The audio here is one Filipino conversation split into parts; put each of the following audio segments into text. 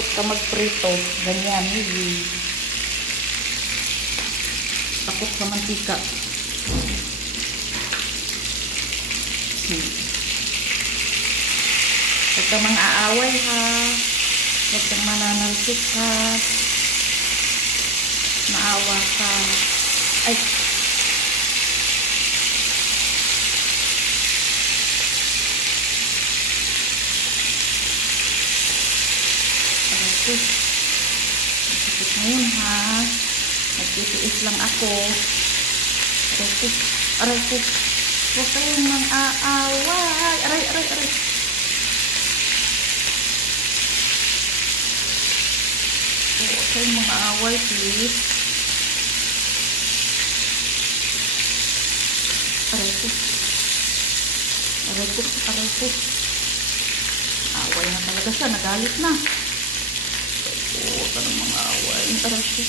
takot ka magprito. Ganyan, takot sa mantika. Huwag kang mga aaway ha. Huwag kang mananalsik ha. Maawa ka. Ay! Masakit ngayon ha. Nagtitiis lang ako. Aray ko. Huwag kayong mang-aaway. Aray. Huwag kayong mang-aaway, please. Aray ko. Away na talaga siya. Nagalit na. Huwag ka ng mga away. Aray ko.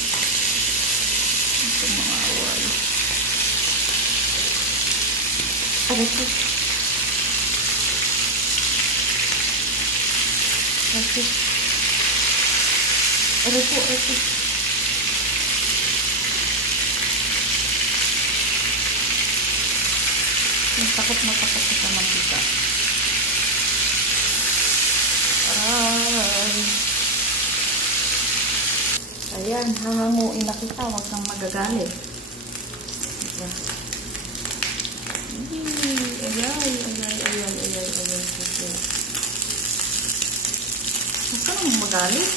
Huwag ka ng mga away. Aray ko. Takot na takot sa mantika. Ayan, hahanguin na kita. Huwag kang magagalit. Ayay. Huwag ka nang magalit.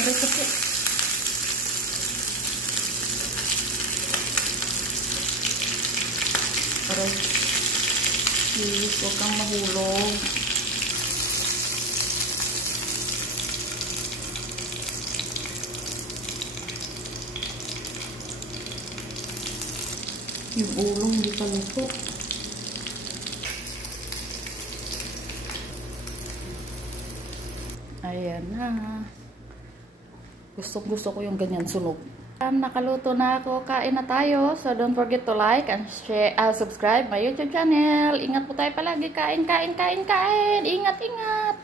Aray ko po. Aray. Please, huwag kang mahulog. Yung ulong di paluto. Ayan na. Gusto ko yung ganyan sunog. Nakaluto na ako. Kain na tayo. So don't forget to like and share, subscribe my YouTube channel. Ingat po tayo palagi. Kain. Ingat.